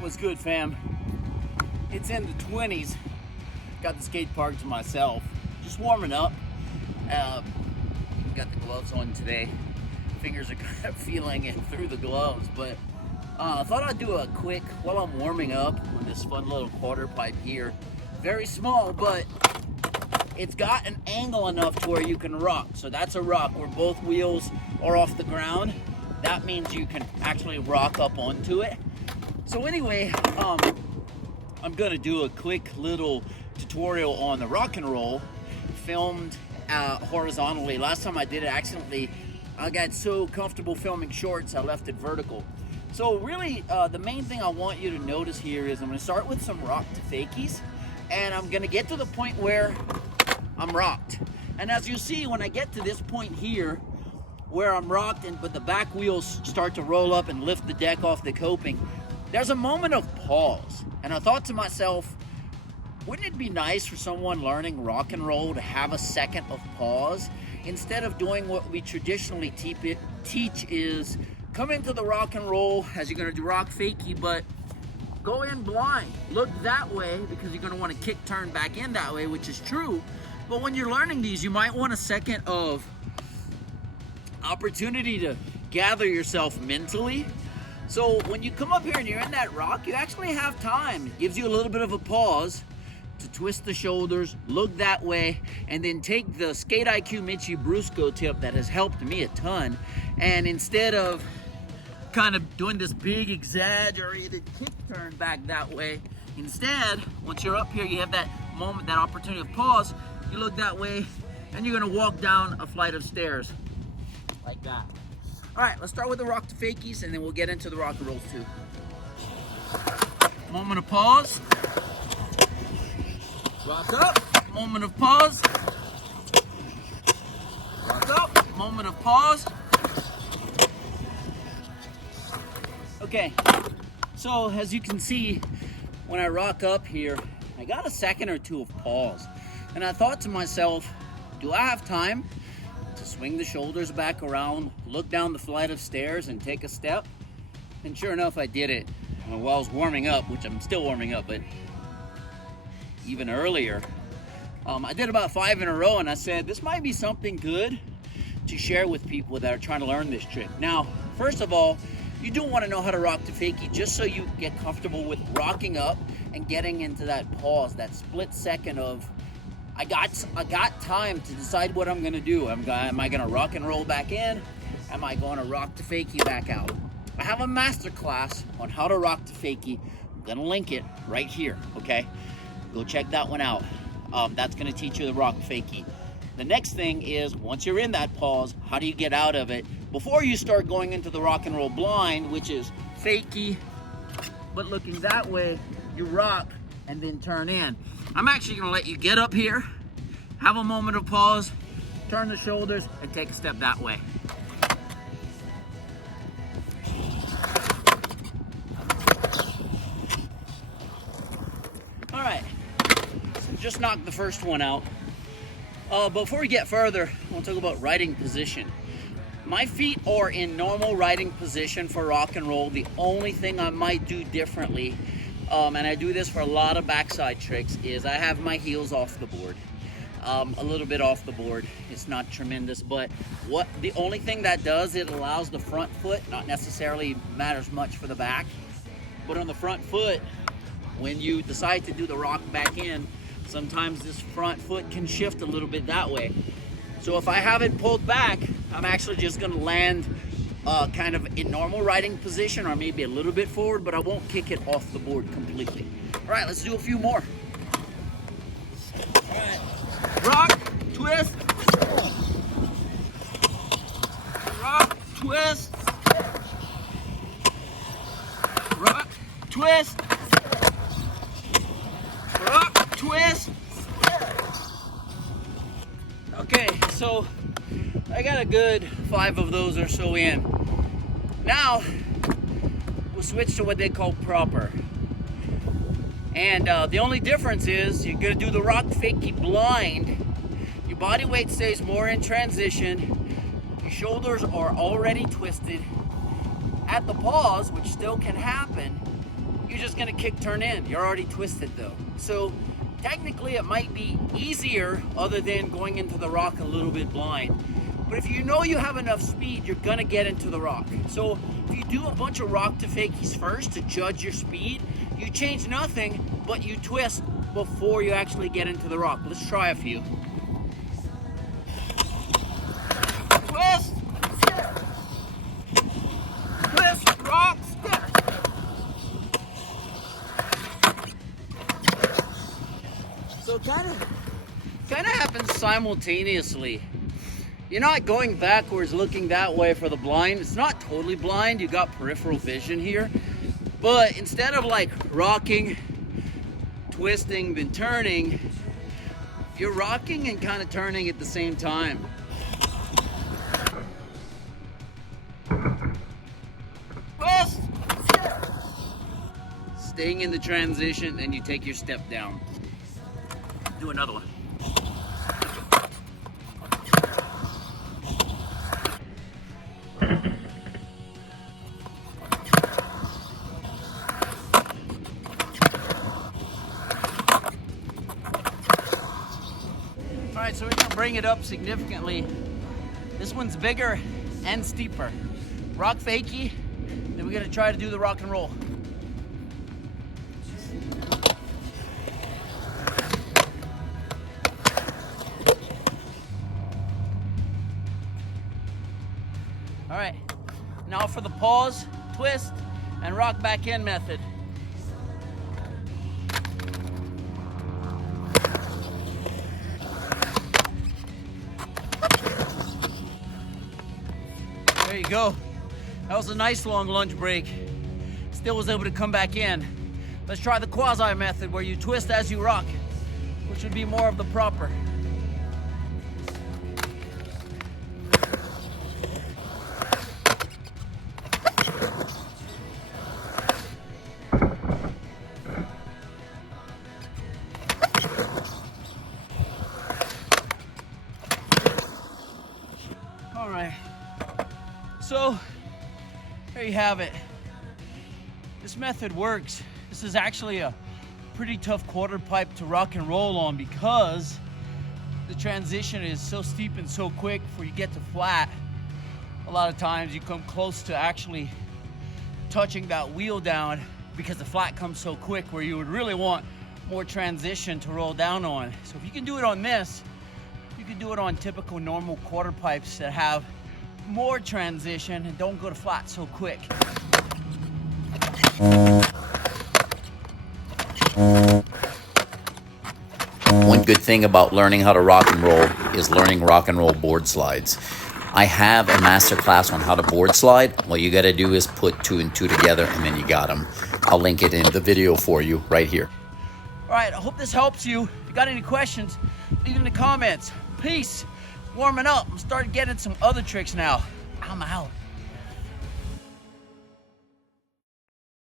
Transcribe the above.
What's good, fam? It's in the 20s. Got the skate park to myself. Just warming up. Got the gloves on today. Fingers are kind of feeling it through the gloves, but I thought I'd do a quick, while I'm warming up, on this fun little quarter pipe here. Very small, but it's got an angle enough to where you can rock. So that's a rock where both wheels are off the ground. That means you can actually rock up onto it. So anyway, I'm gonna do a quick little tutorial on the rock and roll, filmed horizontally. Last time I did it accidentally, I got so comfortable filming shorts, I left it vertical. So really, the main thing I want you to notice here is I'm gonna start with some rock to fakies, and I'm gonna get to the point where I'm rocked. And as you see, when I get to this point here, where I'm rocked, but the back wheels start to roll up and lift the deck off the coping, there's a moment of pause. And I thought to myself, wouldn't it be nice for someone learning rock and roll to have a second of pause? Instead of doing what we traditionally teach is come into the rock and roll as you're gonna do rock fakie, but go in blind. Look that way because you're gonna wanna kick turn back in that way, which is true. But when you're learning these, you might want a second of opportunity to gather yourself mentally. So when you come up here and you're in that rock, you actually have time. It gives you a little bit of a pause to twist the shoulders, look that way, and then take the Skate IQ Michi Brusco tip that has helped me a ton. And instead of kind of doing this big exaggerated kick turn back that way, instead, once you're up here, you have that moment, that opportunity of pause, you look that way, and you're gonna walk down a flight of stairs like that. All right, let's start with the rock to fakies, and then we'll get into the rock and rolls too. Moment of pause. Rock up. Moment of pause. Rock up. Moment of pause. Okay, so as you can see, when I rock up here, I got a second or two of pause. And I thought to myself, do I have time to swing the shoulders back around, look down the flight of stairs, and take a step? And sure enough, I did it while I was warming up, which I'm still warming up, but even earlier. I did about 5 in a row, and I said, this might be something good to share with people that are trying to learn this trick. Now, first of all, you do want to know how to rock to fakie just so you get comfortable with rocking up and getting into that pause, that split second of, I got time to decide what I'm gonna do. Am I gonna rock and roll back in? Am I gonna rock to fakie back out? I have a masterclass on how to rock to fakie. I'm gonna link it right here, okay? Go check that one out. That's gonna teach you the rock fakie. The next thing is, once you're in that pause, how do you get out of it before you start going into the rock and roll blind, which is fakie, but looking that way, you rock and then turn in. I'm actually gonna let you get up here, have a moment of pause, turn the shoulders, and take a step that way. All right, so just knocked the first one out. Before we get further, I want to talk about riding position. My feet are in normal riding position for rock and roll. The only thing I might do differently, and I do this for a lot of backside tricks, is I have my heels off the board. A little bit off the board. It's not tremendous, but the only thing that does, it allows the front foot, not necessarily matters much for the back, but on the front foot, when you decide to do the rock back in, sometimes this front foot can shift a little bit that way. So if I have it pulled back, I'm actually just gonna land kind of in normal riding position, or maybe a little bit forward, but I won't kick it off the board completely. All right, let's do a few more. All right, rock, twist, rock, twist, rock, twist, rock, twist. Okay, so I got a good 5 of those or so in. Now, we'll switch to what they call proper. And the only difference is you're gonna do the rock fakie blind. Your body weight stays more in transition. Your shoulders are already twisted. At the pause, which still can happen, you're just gonna kick turn in. You're already twisted though. So technically it might be easier other than going into the rock a little bit blind. But if you know you have enough speed, you're gonna get into the rock. So if you do a bunch of rock to fakies first to judge your speed, you change nothing, but you twist before you actually get into the rock. Let's try a few. Twist, skip. Twist, rock, skip. So it kind of happens simultaneously. You're not going backwards looking that way for the blind. It's not totally blind. You got peripheral vision here. But instead of like rocking, twisting, then turning, you're rocking and kind of turning at the same time. Twist, skip. Staying in the transition, then you take your step down. Do another one. All right, so we're gonna bring it up significantly. This one's bigger and steeper. Rock fakie, then we're gonna try to do the rock and roll. All right, now for the pause, twist, and rock back in method. There you go. That was a nice long lunge break. Still was able to come back in. Let's try the quasi method where you twist as you rock, which would be more of the proper. All right. So, there you have it. This method works. This is actually a pretty tough quarter pipe to rock and roll on because the transition is so steep and so quick before you get to flat. A lot of times you come close to actually touching that wheel down because the flat comes so quick where you would really want more transition to roll down on. So if you can do it on this, you can do it on typical normal quarter pipes that have more transition and don't go to flat so quick. One good thing about learning how to rock and roll is learning rock and roll board slides. I have a master class on how to board slide. What you got to do is put 2 and 2 together and then you got them. I'll link it in the video for you right here. All right, I hope this helps you. If you got any questions, leave in the comments. Peace. Warming up. I'm starting getting some other tricks now. I'm out.